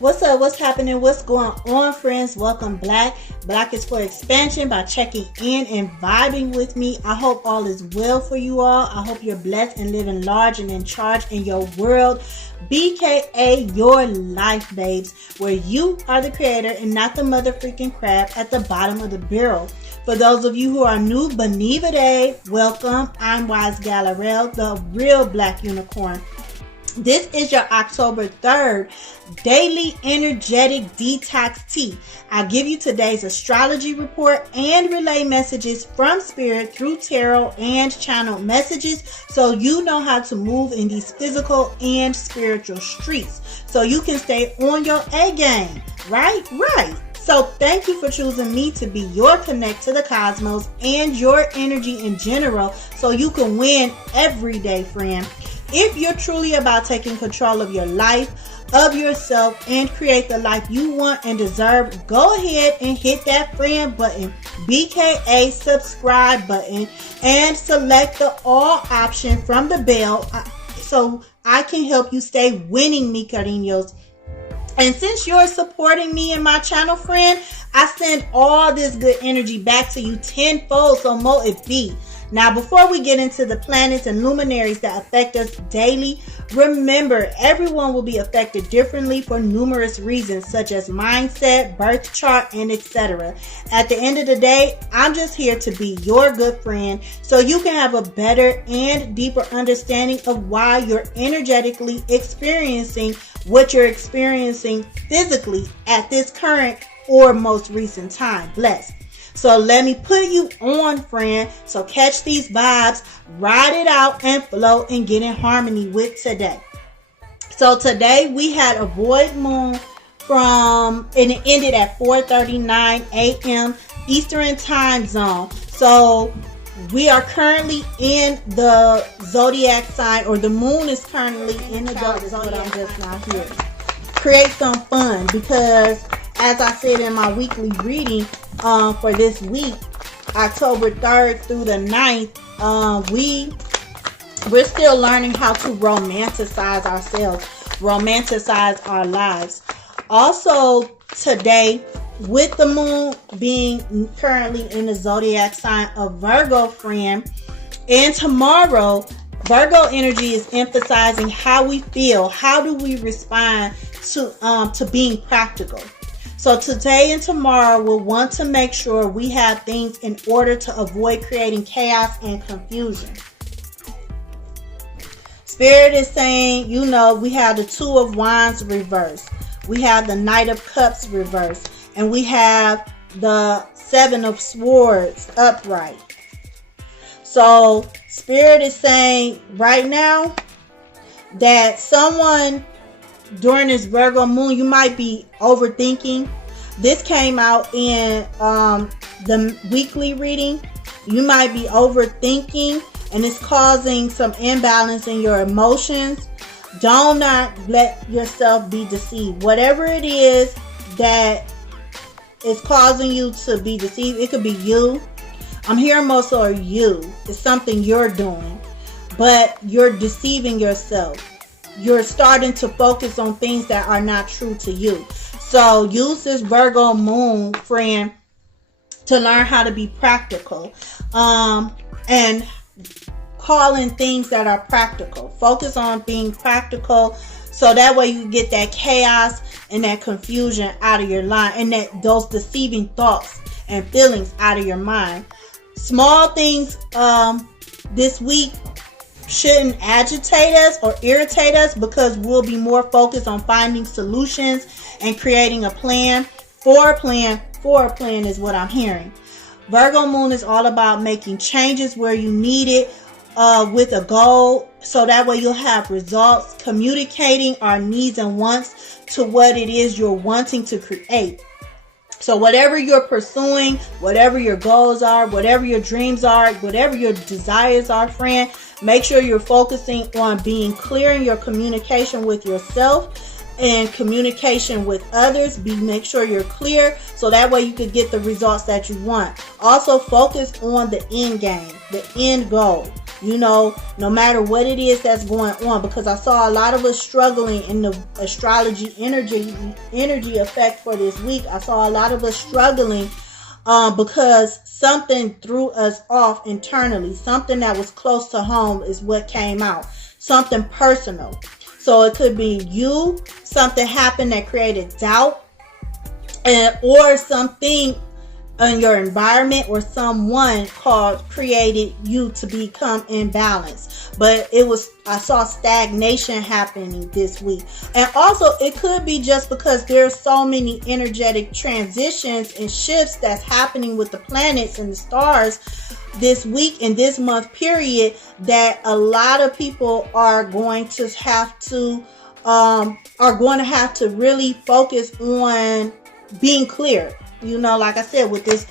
What's up? What's happening? What's going on, friends? Welcome Black. Black is for expansion by checking in and vibing with me. I hope all is well for you all. I hope you're blessed and living large and in charge in your world. B.K.A. your life, babes, where you are the creator and not the mother freaking crab at the bottom of the barrel. For those of you who are new, B.K.A, welcome. I'm Wise Gal Areayl, the real Black unicorn. This is your October 3rd daily energetic detox tea. I'll give you today's astrology report and relay messages from spirit through tarot and channel messages, so you know how to move in these physical and spiritual streets so you can stay on your A game. Right. So thank you for choosing me to be your connect to the cosmos and your energy in general so you can win every day, friend. If you're truly about taking control of your life, of yourself, and create the life you want and deserve, go ahead and hit that friend button, B.K.A subscribe button, and select the all option from the bell so I can help you stay winning, mi cariños. And since you're supporting me and my channel, friend, I send all this good energy back to you tenfold, so mo it be. Now, before we get into the planets and luminaries that affect us daily, remember, everyone will be affected differently for numerous reasons, such as mindset, birth chart, and etc. At the end of the day, I'm just here to be your good friend so you can have a better and deeper understanding of why you're energetically experiencing what you're experiencing physically at this current or most recent time. Bless. So let me put you on, friend. So catch these vibes, ride it out and flow and get in harmony with today. So today we had a void moon and it ended at 4:39 a.m. Eastern time zone. So we are currently in the zodiac sign, or the moon is currently in the zodiac. But I'm just not here. Create some fun because, as I said in my weekly reading, for this week, October 3rd through the 9th, we're still learning how to romanticize ourselves, romanticize our lives. Also today, with the moon being currently in the zodiac sign of Virgo, friend, and tomorrow, Virgo energy is emphasizing how we feel, how do we respond to being practical. So today and tomorrow, we'll want to make sure we have things in order to avoid creating chaos and confusion. Spirit is saying, we have the Two of Wands reversed. We have the Knight of Cups reversed. And we have the Seven of Swords upright. So Spirit is saying right now that someone during this Virgo moon, you might be overthinking. This came out in the weekly reading. You might be overthinking and it's causing some imbalance in your emotions. Do not let yourself be deceived. Whatever it is that is causing you to be deceived, it could be you. I'm hearing most of you. It's something you're doing, but you're deceiving yourself. You're starting to focus on things that are not true to you. So use this Virgo moon, friend, to learn how to be practical and call in things that are practical. Focus on being practical so that way you get that chaos and that confusion out of your line and those deceiving thoughts and feelings out of your mind. Small things this week shouldn't agitate us or irritate us because we'll be more focused on finding solutions and creating a plan for a plan is what I'm hearing. Virgo moon is all about making changes where you need it with a goal, so that way you'll have results, communicating our needs and wants to what it is you're wanting to create. So whatever you're pursuing, whatever your goals are, whatever your dreams are, whatever your desires are, friend, make sure you're focusing on being clear in your communication with yourself and communication with others. Make sure you're clear so that way you can get the results that you want. Also focus on the end game, the end goal. no matter what it is that's going on, because I saw a lot of us struggling in the astrology energy effect for this week. I saw a lot of us struggling because something threw us off internally. Something that was close to home is what came out. Something personal. So it could be you, something happened that created doubt, or something in your environment or someone created you to become imbalanced. But I saw stagnation happening this week. And also it could be just because there's so many energetic transitions and shifts that's happening with the planets and the stars this week and this month period, that a lot of people are going to have to really focus on being clear. Like I said, with this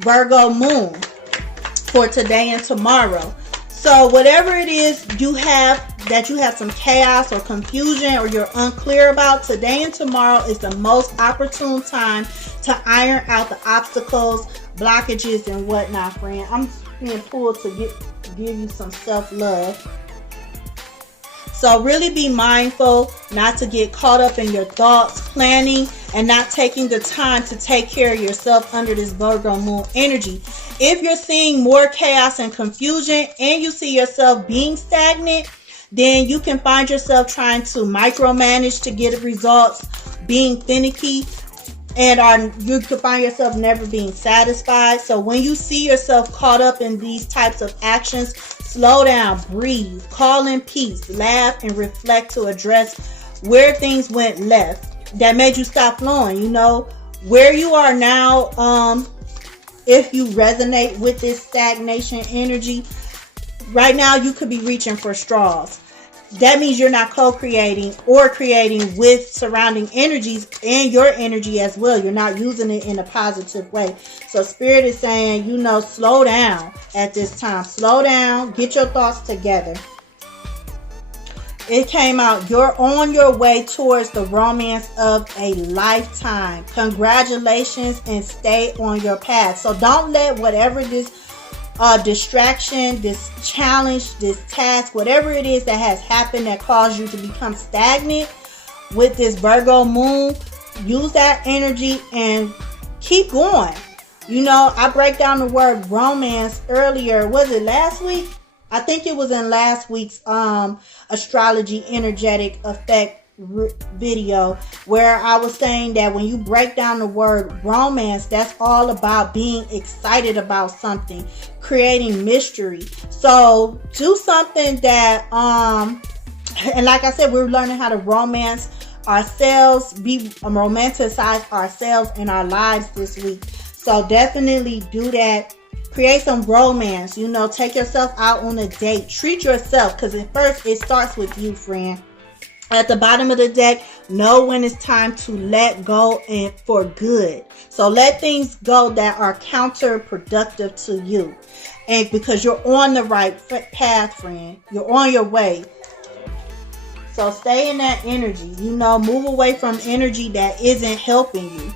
Virgo moon for today and tomorrow. So whatever it is you have some chaos or confusion or you're unclear about, today and tomorrow is the most opportune time to iron out the obstacles, blockages, and whatnot, friend. I'm being pulled to give you some self-love. So really be mindful not to get caught up in your thoughts, planning, and not taking the time to take care of yourself under this Virgo moon energy. If you're seeing more chaos and confusion and you see yourself being stagnant, then you can find yourself trying to micromanage to get results, being finicky, and you could find yourself never being satisfied. So when you see yourself caught up in these types of actions, slow down, breathe, call in peace, laugh, and reflect to address where things went left that made you stop flowing. Where you are now, if you resonate with this stagnation energy, right now you could be reaching for straws. That means you're not co-creating or creating with surrounding energies and your energy as well. You're not using it in a positive way. So Spirit is saying, slow down at this time. Slow down. Get your thoughts together. It came out, you're on your way towards the romance of a lifetime. Congratulations, and stay on your path. So don't let whatever this distraction, this challenge, this task, whatever it is that has happened that caused you to become stagnant with this Virgo moon, use that energy and keep going. I break down the word romance earlier. Was it last week? I think it was in last week's astrology energetic effect video, where I was saying that when you break down the word romance, that's all about being excited about something, creating mystery. So do something that and like I said, we're learning how to romance ourselves, romanticize ourselves in our lives this week. So definitely do that. Create some romance, take yourself out on a date. Treat yourself, because at first it starts with you, friend. At the bottom of the deck, know when it's time to let go and for good. So let things go that are counterproductive to you. And because you're on the right path, friend. You're on your way. So stay in that energy. Move away from energy that isn't helping you.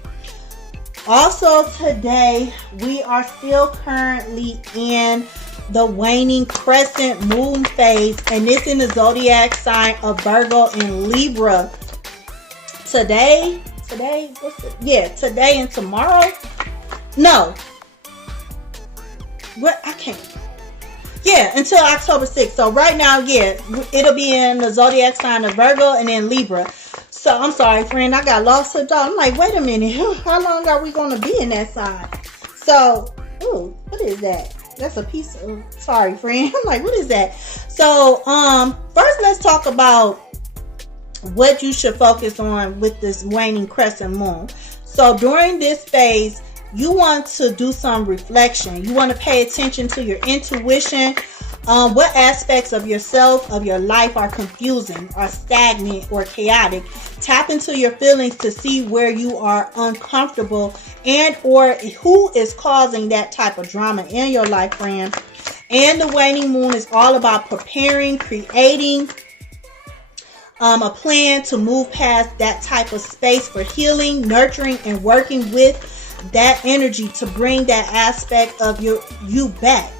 Also today, we are still currently in the waning crescent moon phase, and it's in the zodiac sign of Virgo and Libra. Today and tomorrow. No. What? I can't. Yeah, until October 6th. So right now, it'll be in the zodiac sign of Virgo and then Libra. So I'm sorry, friend, I got lost in thought. I'm like, wait a minute, how long are we going to be in that sign? So, what is that? That's a piece of, sorry, friend. I'm like, what is that? So, first let's talk about what you should focus on with this waning crescent moon. So during this phase, you want to do some reflection. You want to pay attention to your intuition. What aspects of yourself, of your life are confusing, are stagnant, or chaotic. Tap into your feelings to see where you are uncomfortable and or who is causing that type of drama in your life, friend. And the waning moon is all about preparing, creating a plan to move past that type of space for healing, nurturing, and working with that energy to bring that aspect of you back,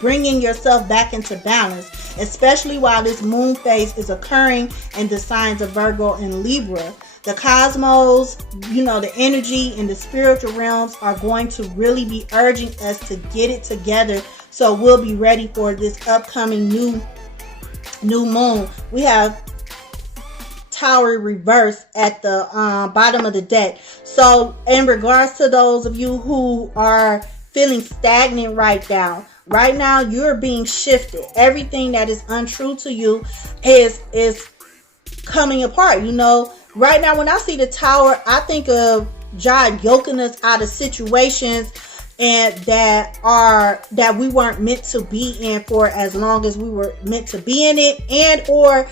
bringing yourself back into balance, especially while this moon phase is occurring in the signs of Virgo and Libra. The cosmos, the energy in the spiritual realms are going to really be urging us to get it together, so we'll be ready for this upcoming new moon. We have Tower reverse at the bottom of the deck. So in regards to those of you who are feeling stagnant right now you're being shifted. Everything that is untrue to you is coming apart. Right now when I see the Tower, I think of God yoking us out of situations and that we weren't meant to be in for as long as we were meant to be in it, and or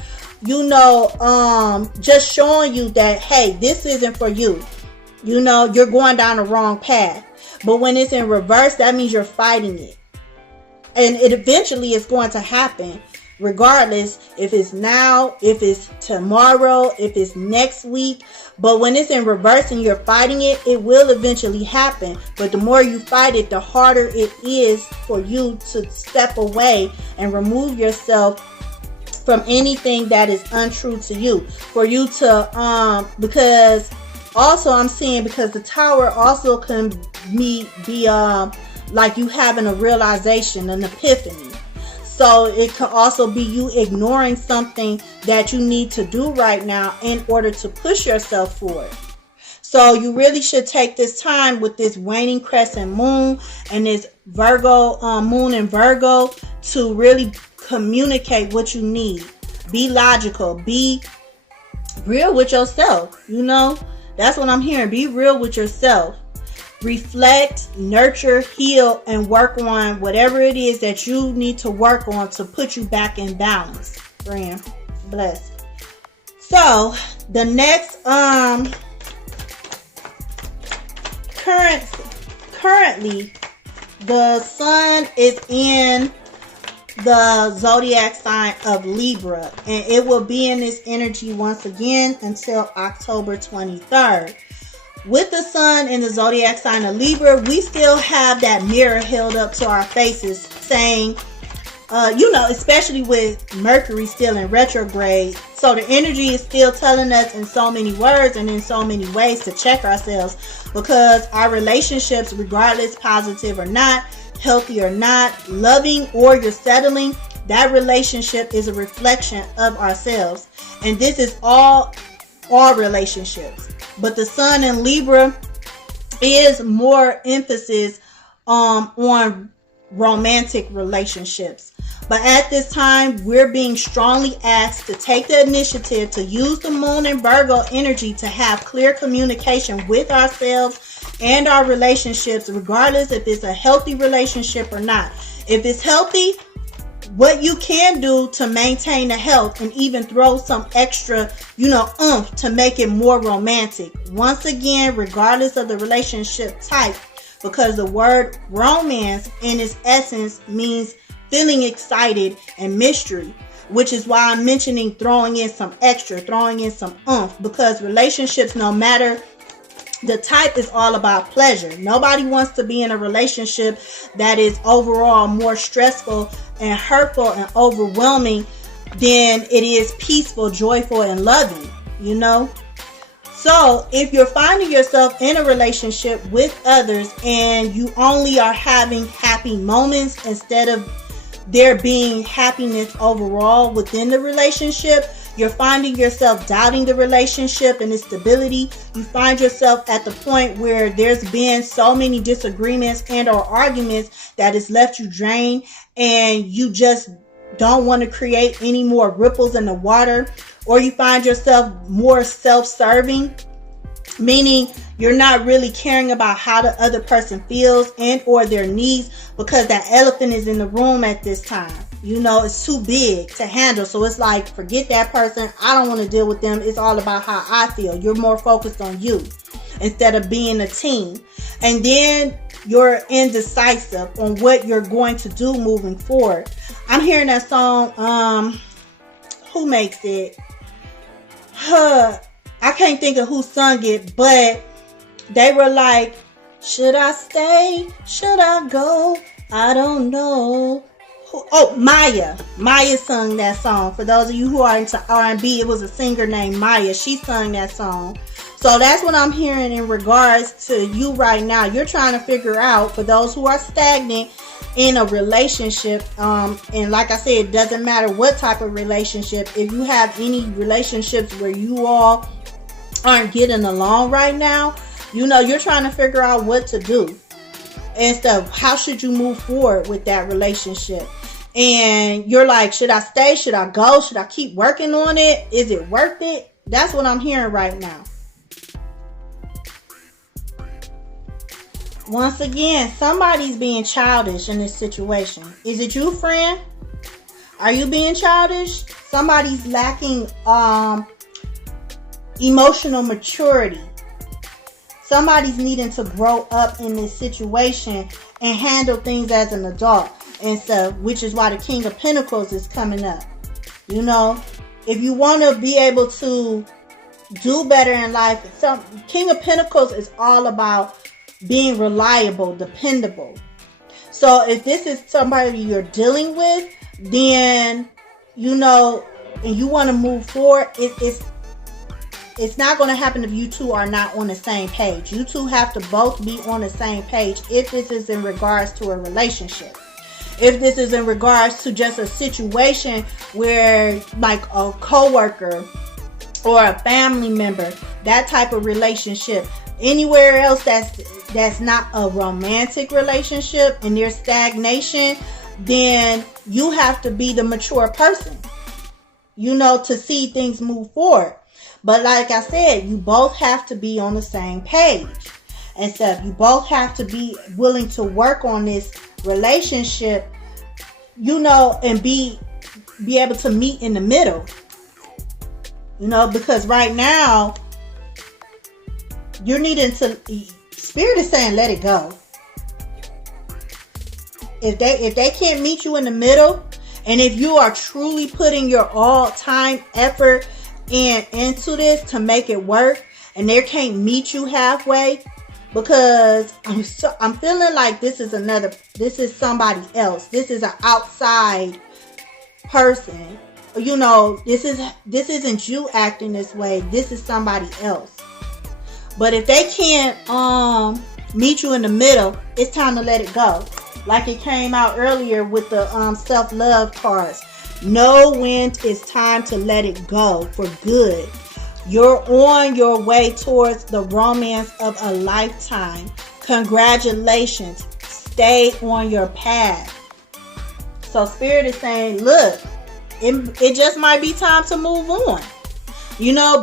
just showing you that, hey, this isn't for you. You're going down the wrong path. But when it's in reverse, that means you're fighting it. And it eventually is going to happen, regardless if it's now, if it's tomorrow, if it's next week. But when it's in reverse and you're fighting it, it will eventually happen. But the more you fight it, the harder it is for you to step away and remove yourself from anything that is untrue to you. For you to, because also I'm seeing, because the Tower also can be like you having a realization, an epiphany. So it could also be you ignoring something that you need to do right now in order to push yourself forward. So you really should take this time with this waning crescent moon and this Virgo moon in Virgo to really communicate what you need. Be logical. Be real with yourself. That's what I'm hearing. Be real with yourself. Reflect, nurture, heal, and work on whatever it is that you need to work on to put you back in balance. Friend, bless. So the next currently the sun is in the zodiac sign of Libra, and it will be in this energy once again until October 23rd. With the sun in the zodiac sign of Libra, we still have that mirror held up to our faces saying, especially with Mercury still in retrograde. So the energy is still telling us in so many words and in so many ways to check ourselves, because our relationships, regardless positive or not, healthy or not, loving or you're settling, that relationship is a reflection of ourselves. And this is all relationships. But the sun in Libra is more emphasis on romantic relationships. But at this time, we're being strongly asked to take the initiative to use the moon and Virgo energy to have clear communication with ourselves and our relationships, regardless if it's a healthy relationship or not. If it's healthy, what you can do to maintain the health and even throw some extra, oomph to make it more romantic. Once again, regardless of the relationship type, because the word romance in its essence means feeling excited and mystery, which is why I'm mentioning throwing in some extra, throwing in some oomph, because relationships, no matter the type, is all about pleasure. Nobody wants to be in a relationship that is overall more stressful and hurtful and overwhelming than it is peaceful, joyful, and loving, So if you're finding yourself in a relationship with others and you only are having happy moments instead of there being happiness overall within the relationship, you're finding yourself doubting the relationship and its stability. You find yourself at the point where there's been so many disagreements and or arguments that it's left you drained, and you just don't want to create any more ripples in the water. Or you find yourself more self-serving, meaning you're not really caring about how the other person feels and or their needs, because that elephant is in the room at this time. It's too big to handle. So it's like, forget that person. I don't want to deal with them. It's all about how I feel. You're more focused on you instead of being a team. And then you're indecisive on what you're going to do moving forward. I'm hearing that song. Who makes it? I can't think of who sung it, but they were like, Should I stay? Should I go? I don't know. Oh, Maya. Maya sung that song. For those of you who are into R&B, it was a singer named Maya. She sung that song. So that's what I'm hearing in regards to you right now. You're trying to figure out, for those who are stagnant in a relationship, and like I said, it doesn't matter what type of relationship. If you have any relationships where you all aren't getting along right now, you're trying to figure out what to do and stuff. How should you move forward with that relationship? And you're like, should I stay? Should I go? Should I keep working on it? Is it worth it? That's what I'm hearing right now. Once again, somebody's being childish in this situation. Is it you, friend? Are you being childish? Somebody's lacking emotional maturity. Somebody's needing to grow up in this situation and handle things as an adult and stuff, which is why the King of Pentacles is coming up. If you want to be able to do better in life, King of Pentacles is all about being reliable, dependable. So if this is somebody you're dealing with, then and you want to move forward, it's not going to happen if you two are not on the same page. You two have to both be on the same page if this is in regards to a relationship. If this is in regards to just a situation where, like a coworker or a family member, that type of relationship. Anywhere else that's not a romantic relationship and there's stagnation, then you have to be the mature person, to see things move forward. But like I said, you both have to be on the same page and stuff. You both have to be willing to work on this relationship, and be able to meet in the middle. Because right now, you're needing to, Spirit is saying, let it go. If they can't meet you in the middle, and if you are truly putting your all time effort into this to make it work, and they can't meet you halfway, because I'm feeling like this is somebody else. This is an outside person. This isn't you acting this way. This is somebody else. But if they can't meet you in the middle, it's time to let it go. Like it came out earlier with the self-love cards. Know when it's time to let it go for good. You're on your way towards the romance of a lifetime. Congratulations. Stay on your path. So Spirit is saying, look, it just might be time to move on.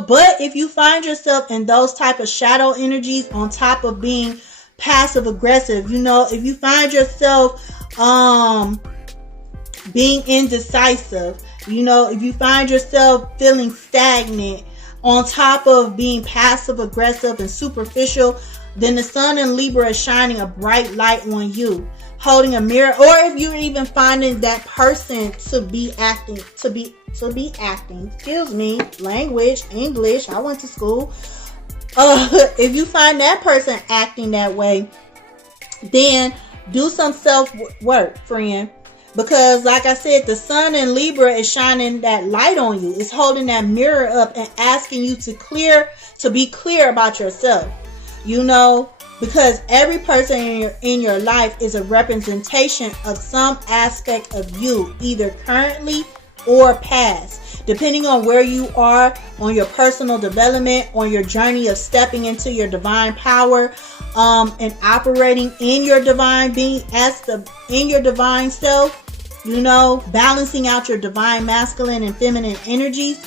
But if you find yourself in those type of shadow energies on top of being passive aggressive, if you find yourself being indecisive, if you find yourself feeling stagnant on top of being passive aggressive and superficial, then the Sun in Libra is shining a bright light on you, holding a mirror. Or if you're even finding that person to be acting, excuse me, language, English, I went to school. If you find that person acting that way, then do some self-work, friend. Because like I said, the Sun in Libra is shining that light on you. It's holding that mirror up and asking you to be clear about yourself. Because every person in your life is a representation of some aspect of you, either currently or past, depending on where you are on your personal development, on your journey of stepping into your divine power, and operating in your divine being in your divine self, balancing out your divine masculine and feminine energies.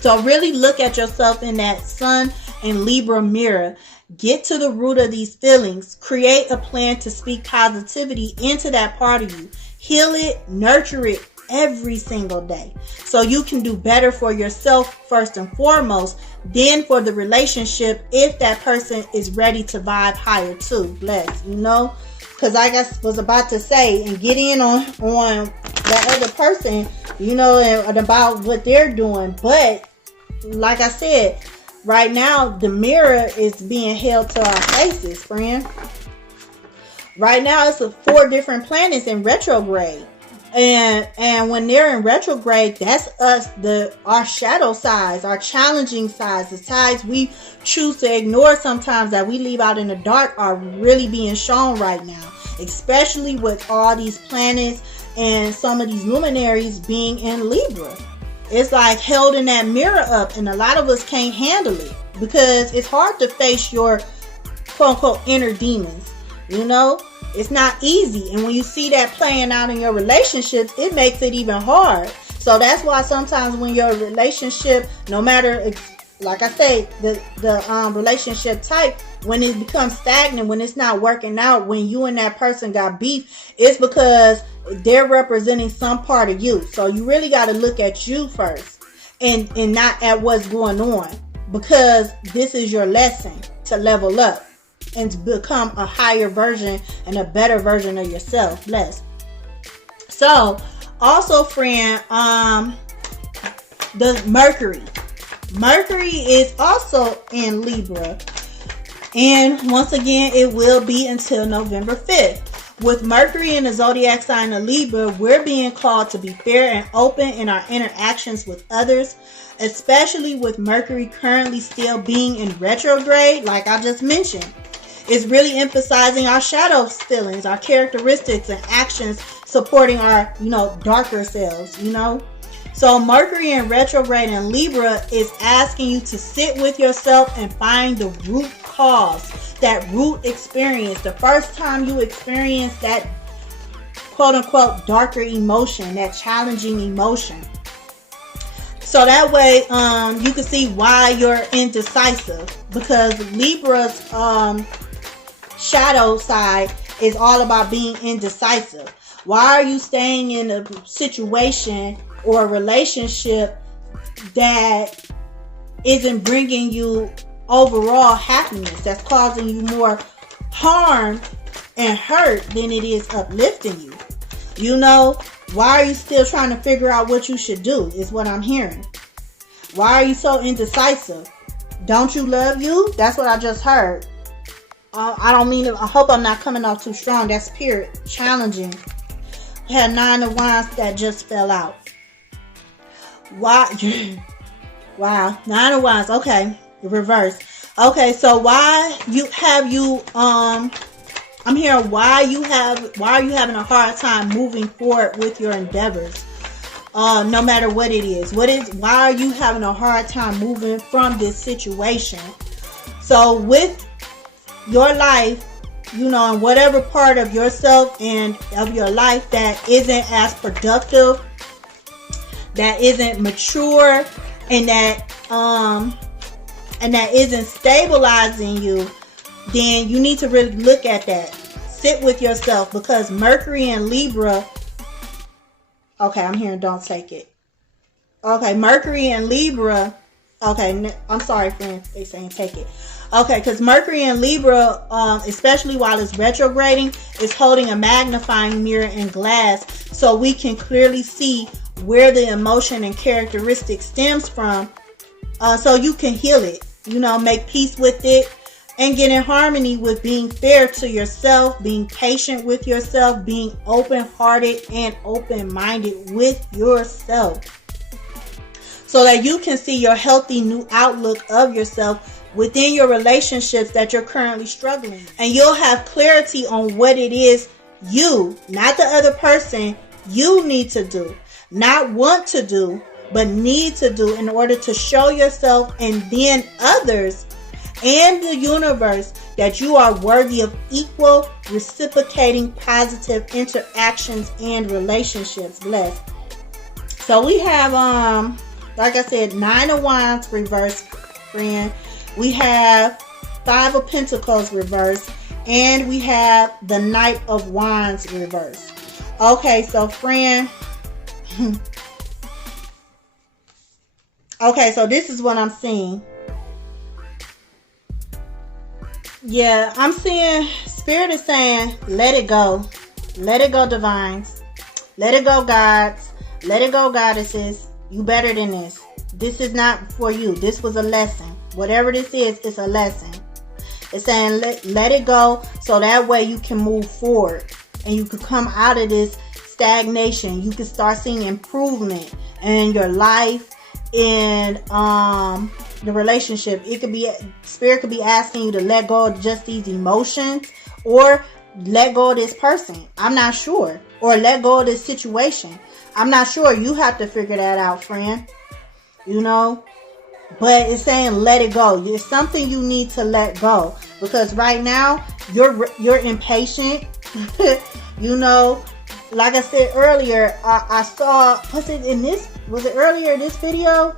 So really look at yourself in that Sun and Libra mirror. Get to the root of these feelings. Create a plan to speak positivity into that part of you. Heal it, nurture it every single day, so you can do better for yourself first and foremost, then for the relationship, if that person is ready to vibe higher too. Bless, because like I was about to say, and get in on that other person, and about what they're doing. But like I said, right now, the mirror is being held to our faces, friend. Right now, it's 4 different planets in retrograde. And when they're in retrograde, that's us, our shadow sides, our challenging sides, the sides we choose to ignore sometimes that we leave out in the dark are really being shown right now, especially with all these planets and some of these luminaries being in Libra. It's like holding that mirror up, and a lot of us can't handle it because it's hard to face your quote-unquote inner demons, you know? It's not easy. And when you see that playing out in your relationships, it makes it even hard. So that's why sometimes when your relationship, no matter, like I say, the relationship type, when it becomes stagnant, when it's not working out, when you and that person got beef, it's because they're representing some part of you. So you really got to look at you first and not at what's going on, because this is your lesson to level up and to become a higher version and a better version of yourself. Bless. So, also, friend, the Mercury is also in Libra, and once again, it will be until November 5th. With Mercury in the zodiac sign of Libra, we're being called to be fair and open in our interactions with others, especially with Mercury currently still being in retrograde, like I just mentioned. It's really emphasizing our shadow feelings, our characteristics and actions, supporting our, darker selves, So Mercury in retrograde in Libra is asking you to sit with yourself and find the root cause, that root experience, the first time you experience that quote-unquote darker emotion, that challenging emotion. So that way you can see why you're indecisive, because Libra's shadow side is all about being indecisive. Why are you staying in a situation or a relationship that isn't bringing you overall happiness, that's causing you more harm and hurt than it is uplifting you? Why are you still trying to figure out what you should do is what I'm hearing. Why are you so indecisive? Don't you love you? That's what I just heard. I don't mean to, I hope I'm not coming off too strong. That's spirit challenging. We had 9 of Wands that just fell out. Why? Wow, 9 of Wands. Okay, reverse. Okay, so why you I'm hearing why are you having a hard time moving forward with your endeavors? No matter what it is. Why are you having a hard time moving from this situation? So with your life, in whatever part of yourself and of your life that isn't as productive, that isn't mature, and that isn't stabilizing you, then you need to really look at that. Sit with yourself, because Mercury and Libra. Okay, I'm hearing don't take it. Okay, Mercury and Libra. Okay, I'm sorry, friends. They saying take it. Okay, because Mercury and Libra, especially while it's retrograding, is holding a magnifying mirror and glass, so we can clearly see where the emotion and characteristic stems from, so you can heal it, make peace with it, and get in harmony with being fair to yourself, being patient with yourself, being open-hearted and open-minded with yourself, so that you can see your healthy new outlook of yourself within your relationships that you're currently struggling. And you'll have clarity on what it is you, not the other person, you need to do. Not want to do, but need to do in order to show yourself and then others and the universe that you are worthy of equal, reciprocating, positive interactions and relationships. Bless. So we have, like I said, 9 of Wands reverse, friend. We have 5 of Pentacles reverse, and we have the Knight of Wands reverse. Okay, so friend. Okay, so this is what I'm seeing. Yeah, I'm seeing Spirit is saying, let it go. Let it go, divines. Let it go, gods. Let it go, goddesses. You better than this. This is not for you. This was a lesson. Whatever this is, it's a lesson. It's saying let it go, so that way you can move forward and you can come out of this stagnation. You can start seeing improvement in your life, in the relationship. It could be, Spirit could be asking you to let go of just these emotions, or let go of this person. I'm not sure. Or let go of this situation. I'm not sure. You have to figure that out, friend. You know? But it's saying let it go. There's something you need to let go. Because right now, you're impatient. You know? Like I said earlier, I saw, was it earlier in this video?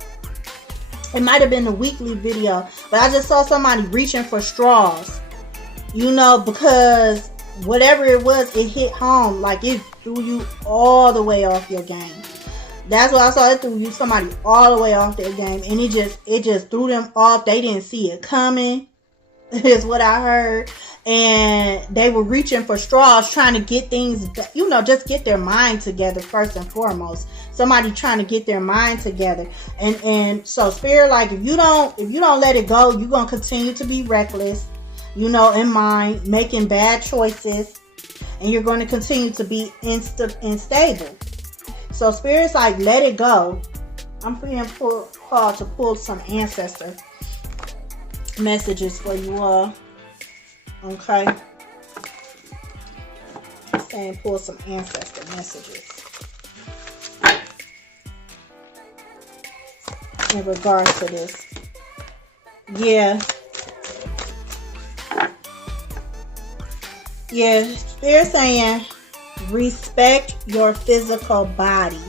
It might have been a weekly video. But I just saw somebody reaching for straws. You know, because whatever it was, it hit home. Like it threw you all the way off your game. That's what I saw. It threw you somebody all the way off their game. And it just threw them off. They didn't see it coming. Is what I heard. And they were reaching for straws, trying to get things, you know, just get their mind together first and foremost. Somebody trying to get their mind together. And so Spirit, like, if you don't let it go, you're going to continue to be reckless, you know, in mind, making bad choices, and you're going to continue to be unstable. So Spirit's like, let it go. I'm being called to pull some ancestor messages for you all. Okay. Saying pull some ancestor messages in regards to this. Yeah. Yeah. They're saying respect your physical body.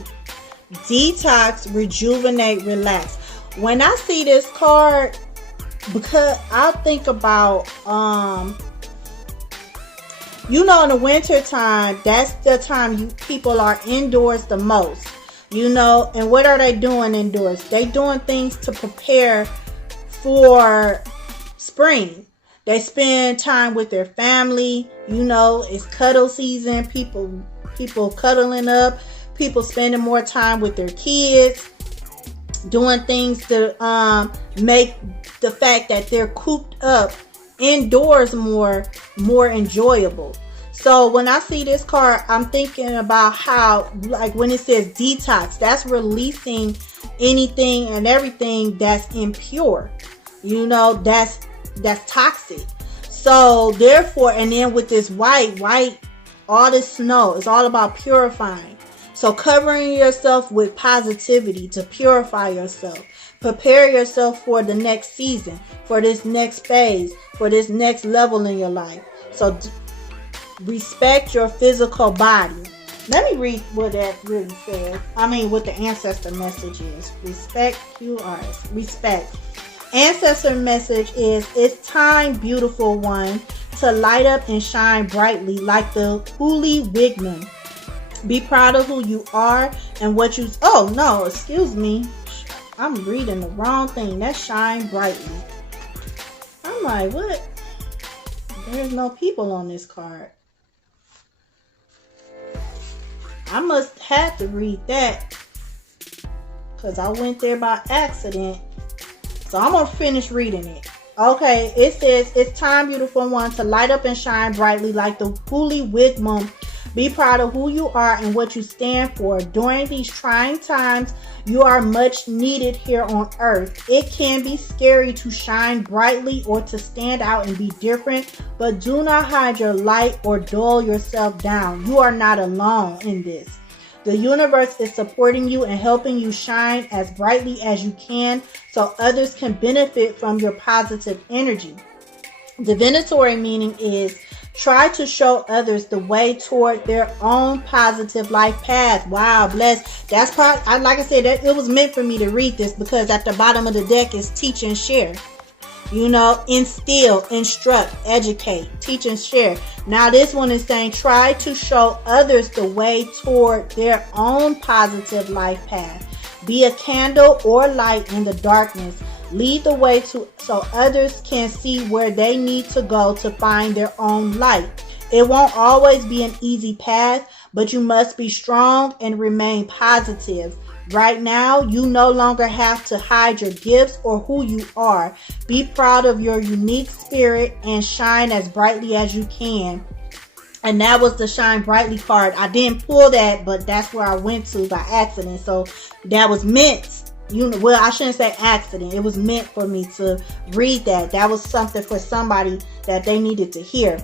Detox, rejuvenate, relax. When I see this card, because I think about, you know, in the winter time, that's the time people are indoors the most, you know. And what are they doing indoors? They doing things to prepare for spring. They spend time with their family, you know. It's cuddle season. People cuddling up. People spending more time with their kids, doing things to make the fact that they're cooped up indoors more enjoyable. So when I see this card, I'm thinking about how, like when it says detox, that's releasing anything and everything that's impure, you know, that's toxic. So therefore, and then with this white, all this snow, it's all about purifying. So covering yourself with positivity to purify yourself. Prepare yourself for the next season, for this next phase, for this next level in your life. So respect your physical body. Let me read what that really says. I mean, what the ancestor message is. Respect, QRS. Respect. Ancestor message is, it's time, beautiful one, to light up and shine brightly like the Holy Wigman. Be proud of who you are and what you... Oh, no, excuse me. I'm reading the wrong thing. That's shine brightly. I'm like, what? There's no people on this card. I must have to read that, because I went there by accident. So I'm going to finish reading it. Okay, it says, it's time, beautiful one, to light up and shine brightly like the Holy Wigman. Be proud of who you are and what you stand for. During these trying times, you are much needed here on earth. It can be scary to shine brightly or to stand out and be different, but do not hide your light or dull yourself down. You are not alone in this. The universe is supporting you and helping you shine as brightly as you can so others can benefit from your positive energy. Divinatory meaning is try to show others the way toward their own positive life path. Wow, bless. That's part. Like I said, it was meant for me to read this, because at the bottom of the deck is teach and share. You know, instill, instruct, educate, teach and share. Now this one is saying try to show others the way toward their own positive life path. Be a candle or light in the darkness. Lead the way so others can see where they need to go to find their own light. It won't always be an easy path, but you must be strong and remain positive. Right now, you no longer have to hide your gifts or who you are. Be proud of your unique spirit and shine as brightly as you can. And that was the Shine Brightly card. I didn't pull that, but that's where I went to by accident. So that was meant, well, I shouldn't say accident. It was meant for me to read that. That was something for somebody that they needed to hear.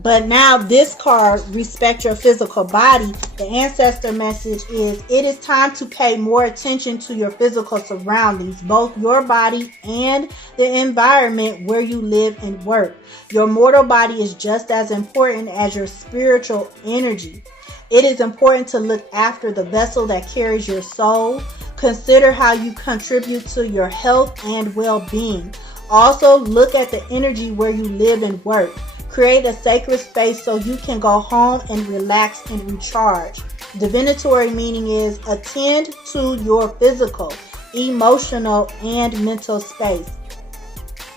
But now this card, respect your physical body. The ancestor message is, it is time to pay more attention to your physical surroundings, both your body and the environment where you live and work. Your mortal body is just as important as your spiritual energy. It is important to look after the vessel that carries your soul. Consider how you contribute to your health and well-being. Also, look at the energy where you live and work. Create a sacred space so you can go home and relax and recharge. Divinatory meaning is attend to your physical, emotional, and mental space.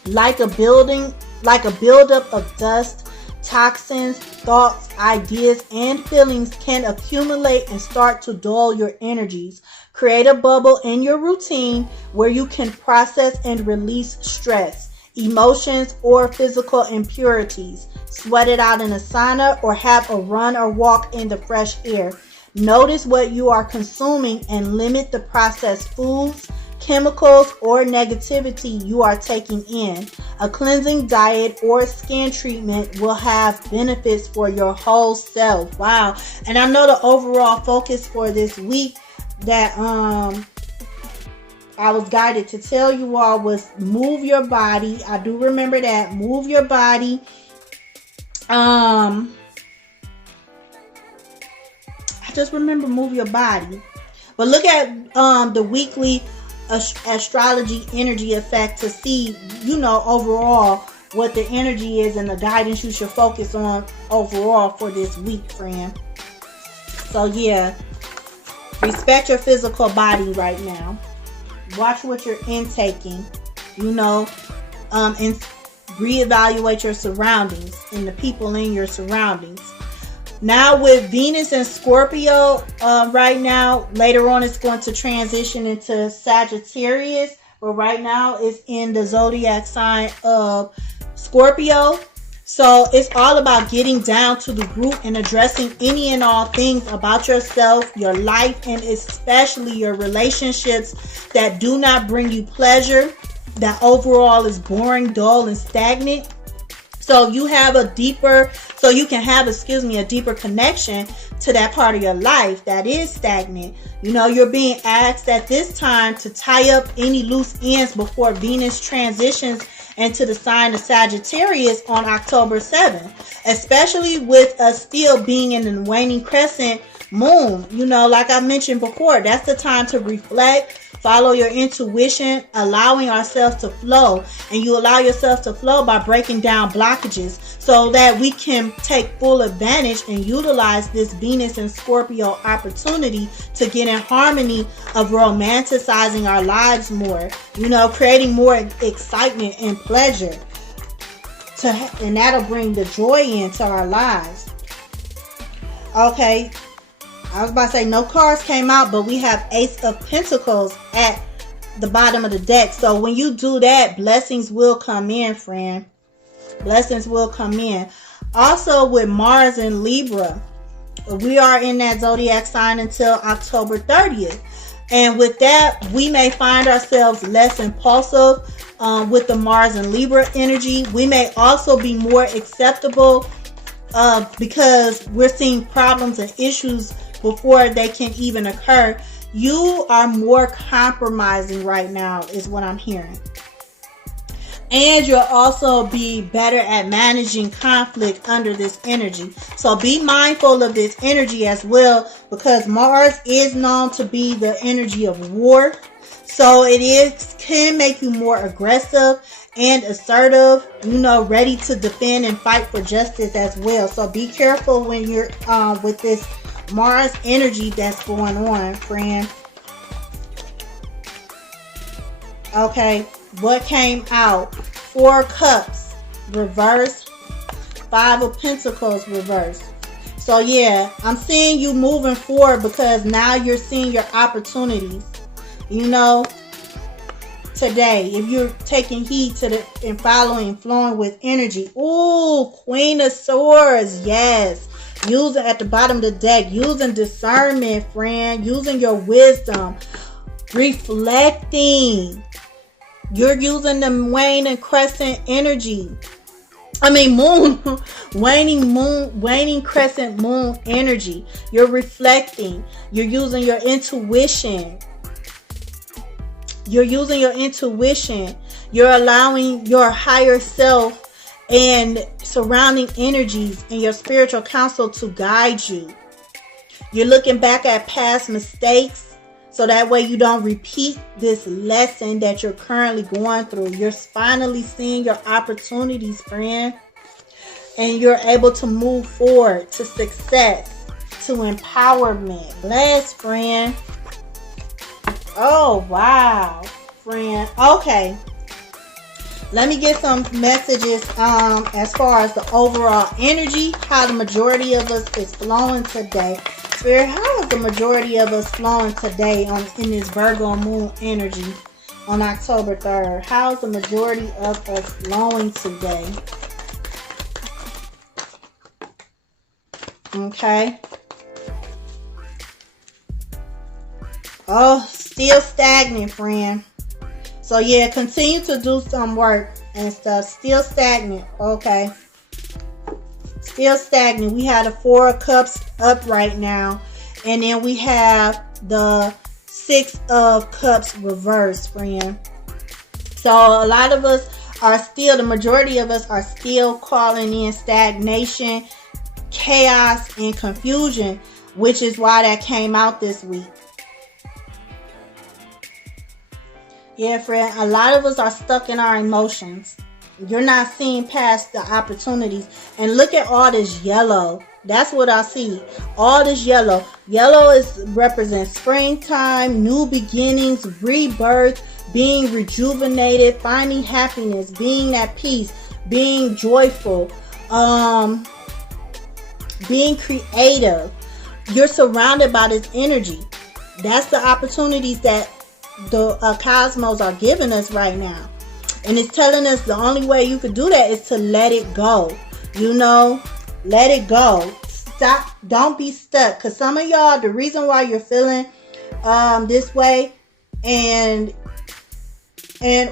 Like a buildup of dust, toxins, thoughts, ideas, and feelings can accumulate and start to dull your energies. Create a bubble in your routine where you can process and release stress, emotions, or physical impurities. Sweat it out in a sauna or have a run or walk in the fresh air. Notice what you are consuming and limit the processed foods, chemicals, or negativity you are taking in. A cleansing diet or skin treatment will have benefits for your whole self. Wow. And I know the overall focus for this week that I was guided to tell you all was move your body. I do remember that. Move your body. I just remember move your body. But look at the weekly astrology energy effect to see, overall what the energy is and the guidance you should focus on overall for this week, friend. So yeah, respect your physical body right now. Watch what you're intaking, and reevaluate your surroundings and the people in your surroundings. Now with Venus and Scorpio, right now, later on it's going to transition into Sagittarius, but right now it's in the zodiac sign of Scorpio. So it's all about getting down to the root and addressing any and all things about yourself, your life, and especially your relationships that do not bring you pleasure, that overall is boring, dull, and stagnant. So you have a deeper connection to that part of your life that is stagnant. You're being asked at this time to tie up any loose ends before Venus transitions into the sign of Sagittarius on October 7th, especially with us still being in the waning crescent moon. Like I mentioned before, that's the time to reflect, follow your intuition, allowing ourselves to flow. And you allow yourself to flow by breaking down blockages so that we can take full advantage and utilize this Venus and Scorpio opportunity to get in harmony of romanticizing our lives more, creating more excitement and pleasure and that'll bring the joy into our lives. Okay, I was about to say no cards came out, but we have Ace of Pentacles at the bottom of the deck. So when you do that, blessings will come in, friend. Blessings will come in. Also with Mars and Libra, we are in that zodiac sign until October 30th. And with that, we may find ourselves less impulsive with the Mars and Libra energy. We may also be more acceptable because we're seeing problems and issues before they can even occur. You are more compromising right now is what I'm hearing. And you'll also be better at managing conflict under this energy. So be mindful of this energy as well, because Mars is known to be the energy of war. So can make you more aggressive and assertive, ready to defend and fight for justice as well. So be careful when you're with this Mars energy that's going on, friend. Okay, what came out? 4 Cups reverse, 5 of Pentacles reverse. So yeah, I'm seeing you moving forward because now you're seeing your opportunities. you know, today. If you're taking heed to the and following, flowing with energy. Ooh, Queen of Swords. Yes. Using at the bottom of the deck. Using discernment, friend. Using your wisdom. Reflecting. You're using the waning crescent energy. Moon. Waning crescent moon energy. You're reflecting. You're using your intuition. You're using your intuition. You're allowing your higher self and surrounding energies and your spiritual counsel to guide you. You're looking back at past mistakes so that way you don't repeat this lesson that you're currently going through. You're finally seeing your opportunities, friend. And you're able to move forward to success, to empowerment. Bless, friend. Oh, wow, friend. Okay. Let me get some messages as far as the overall energy, how the majority of us is flowing today. Spirit, how is the majority of us flowing today in this Virgo moon energy on October 3rd? How is the majority of us flowing today? Okay. Oh, still stagnant, friend. So yeah, continue to do some work and stuff. Still stagnant. Okay. Still stagnant. We have the 4 of Cups up right now. And then we have the 6 of Cups reversed, friend. So a lot of us are still, the majority of us are still calling in stagnation, chaos, and confusion, which is why that came out this week. Yeah, friend, a lot of us are stuck in our emotions. You're not seeing past the opportunities. And look at all this yellow. That's what I see. All this yellow. Yellow represents springtime, new beginnings, rebirth, being rejuvenated, finding happiness, being at peace, being joyful, being creative. You're surrounded by this energy. That's the opportunities that the cosmos are giving us right now. And it's telling us the only way you could do that is to let it go. You know, let it go. Stop. Don't be stuck. Because some of y'all, the reason why you're feeling this way and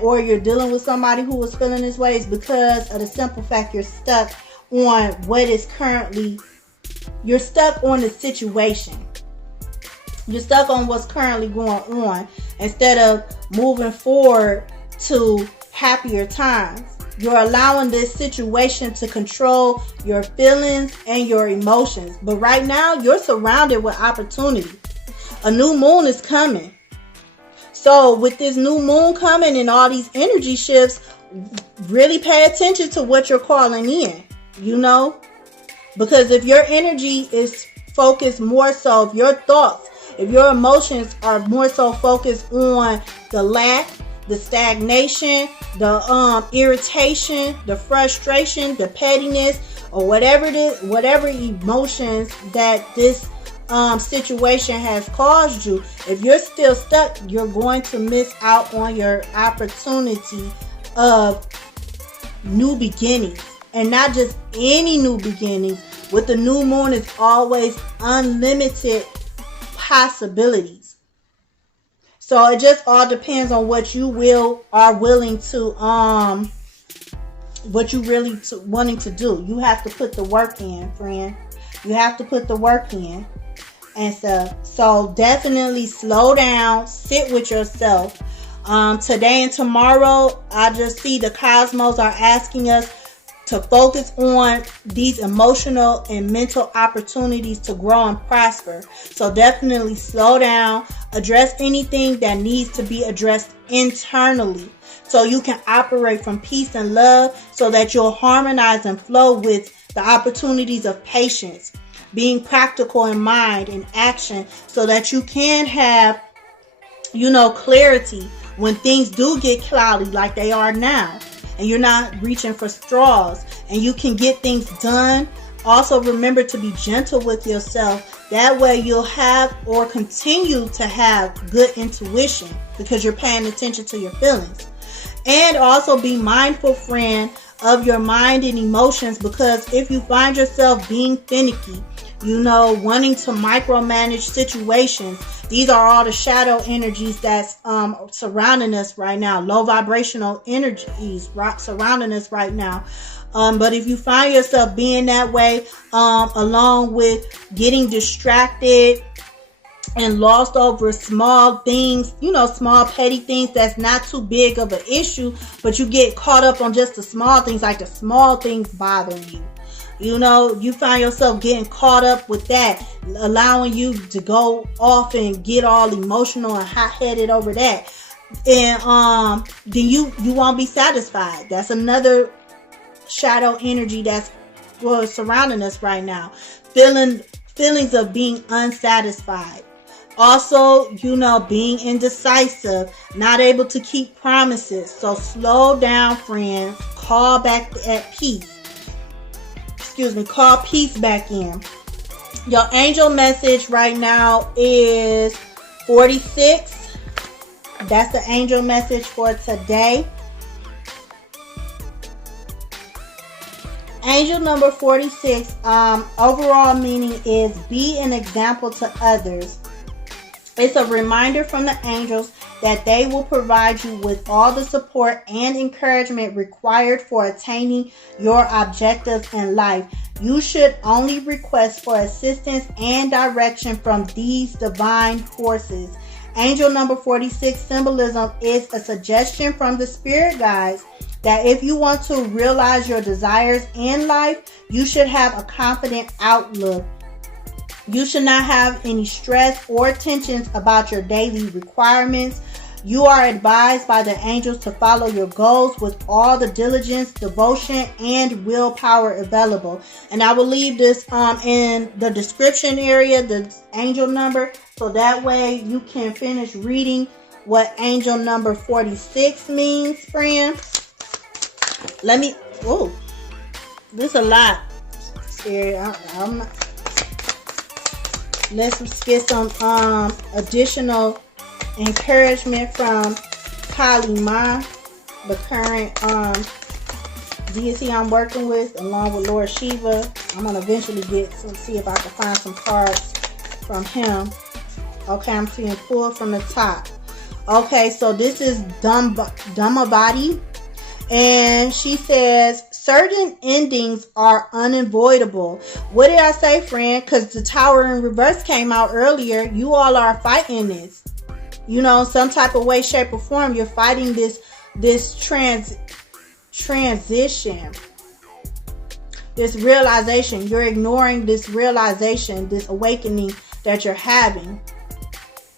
or you're dealing with somebody who is feeling this way is because of the simple fact you're stuck on what is currently, you're stuck on the situation. You're stuck on what's currently going on instead of moving forward to happier times. You're allowing this situation to control your feelings and your emotions. But right now, you're surrounded with opportunity. A new moon is coming. So with this new moon coming and all these energy shifts, really pay attention to what you're calling in, you know? Because if your energy is focused more so, if your thoughts, if your emotions are more so focused on the lack, the stagnation, the irritation, the frustration, the pettiness, or whatever it is, whatever emotions that this situation has caused you, if you're still stuck, you're going to miss out on your opportunity of new beginnings. And not just any new beginnings. With the new moon, it's always unlimited possibilities. So it just all depends on what you are willing to what you really wanting to do. You have to put the work in, friend. You have to put the work in and stuff. So definitely slow down, sit with yourself. Today and tomorrow, I just see the cosmos are asking us to focus on these emotional and mental opportunities to grow and prosper. So definitely slow down, address anything that needs to be addressed internally so you can operate from peace and love, so that you'll harmonize and flow with the opportunities of patience, being practical in mind and action, so that you can have, clarity when things do get cloudy like they are now. And you're not reaching for straws, and you can get things done Also, remember to be gentle with yourself. That way you'll have or continue to have good intuition because you're paying attention to your feelings. And also be mindful, friend, of your mind and emotions, because if you find yourself being finicky, wanting to micromanage situations, these are all the shadow energies that's surrounding us right now. Low vibrational energies surrounding us right now. But if you find yourself being that way, along with getting distracted and lost over small things, small petty things that's not too big of an issue, but you get caught up on just the small things, like the small things bothering you. You find yourself getting caught up with that, allowing you to go off and get all emotional and hot-headed over that. And then you won't be satisfied. That's another shadow energy that's surrounding us right now. Feelings of being unsatisfied. Also, being indecisive, not able to keep promises. So slow down, friends. Call back at peace. Call peace back in. Your angel message right now is 46. That's the angel message for today. Angel number 46, overall meaning is be an example to others. It's a reminder from the angels that they will provide you with all the support and encouragement required for attaining your objectives in life. You should only request for assistance and direction from these divine forces. Angel number 46 symbolism is a suggestion from the spirit guides that if you want to realize your desires in life, you should have a confident outlook. You should not have any stress or tensions about your daily requirements. You are advised by the angels to follow your goals with all the diligence, devotion, and willpower available. And I will leave this in the description area, the angel number, so that way you can finish reading what angel number 46 means, friend. This is a lot. Let's get some additional encouragement from Kali Ma, the current deity I'm working with, along with Lord Shiva. I'm gonna eventually see if I can find some cards from him. Okay, I'm seeing pull from the top. Okay, so this is Dhammavati, and she says certain endings are unavoidable. What did I say, friend? Because the Tower in Reverse came out earlier. You all are fighting this. Some type of way, shape, or form. You're fighting this transition, this realization. You're ignoring this realization, this awakening that you're having.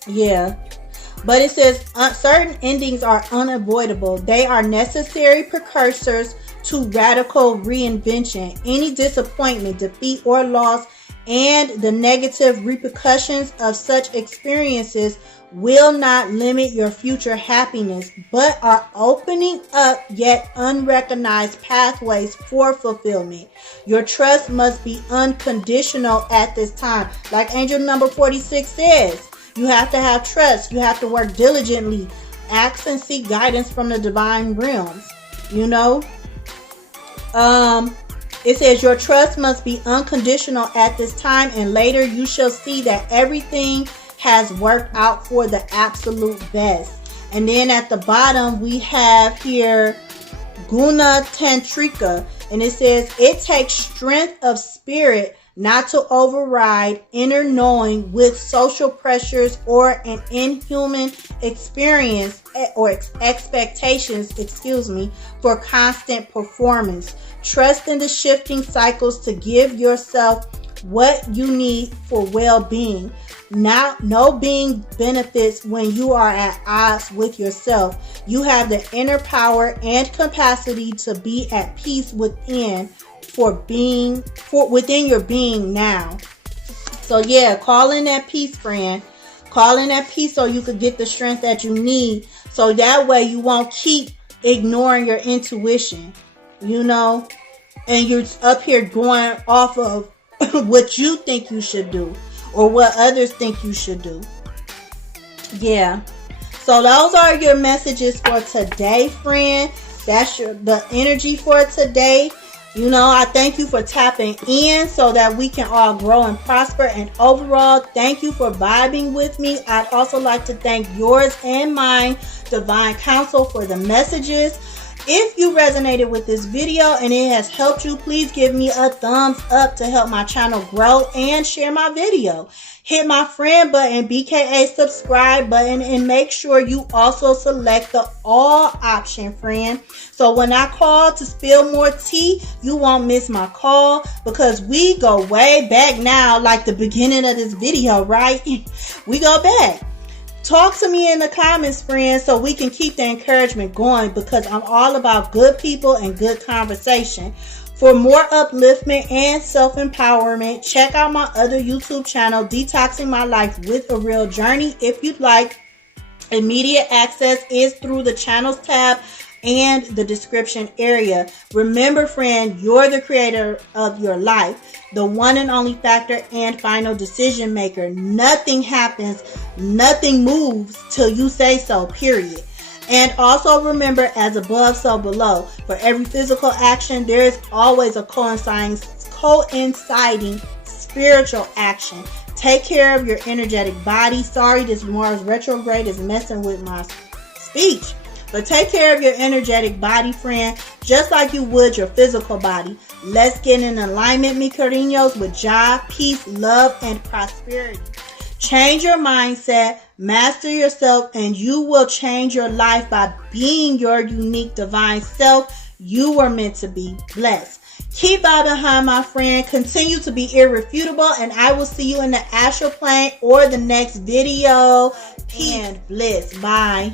Yeah. But it says certain endings are unavoidable. They are necessary precursors to radical reinvention. Any disappointment, defeat, or loss, and the negative repercussions of such experiences will not limit your future happiness, but are opening up yet unrecognized pathways for fulfillment. Your trust must be unconditional at this time. Like angel number 46 says, you have to have trust. You have to work diligently. Ask and seek guidance from the divine realms. It says your trust must be unconditional at this time, and later you shall see that everything has worked out for the absolute best. And then at the bottom we have here Guna Tantrika, and it says it takes strength of spirit not to override inner knowing with social pressures or an inhuman experience or expectations, for constant performance. Trust in the shifting cycles to give yourself what you need for well-being. No being benefits when you are at odds with yourself. You have the inner power and capacity to be at peace within your being now. So yeah, call in that peace, friend. Call in that peace so you could get the strength that you need. So that way you won't keep ignoring your intuition. and you're up here going off of what you think you should do or what others think you should do. Yeah. So those are your messages for today, friend. That's the energy for today. You know, I thank you for tapping in so that we can all grow and prosper. And overall, thank you for vibing with me. I'd also like to thank yours and mine, Divine Counsel, for the messages. If you resonated with this video and it has helped you, please give me a thumbs up to help my channel grow and share my video. Hit my friend button, B.K.A. subscribe button, and make sure you also select the all option, friend. So when I call to spill more tea, you won't miss my call, because we go way back now, like the beginning of this video, right? We go back. Talk to me in the comments, friends, so we can keep the encouragement going, because I'm all about good people and good conversation. For more upliftment and self-empowerment, check out my other YouTube channel, Detoxing My Life with Areayl Journey, if you'd like. Immediate access is through the channels tab and the description area. Remember, friend, you're the creator of your life, the one and only factor and final decision maker. Nothing happens, nothing moves till you say so, period. And also remember, as above, so below. For every physical action, there is always a coinciding spiritual action. Take care of your energetic body. Sorry, this Mars retrograde is messing with my speech. But take care of your energetic body, friend, just like you would your physical body. Let's get in alignment, mi cariños, with joy, peace, love, and prosperity. Change your mindset, master yourself, and you will change your life by being your unique divine self. You were meant to be blessed. Keep vibing high, my friend. Continue to be irrefutable, and I will see you in the astral plane or the next video. Peace and bliss. Bye.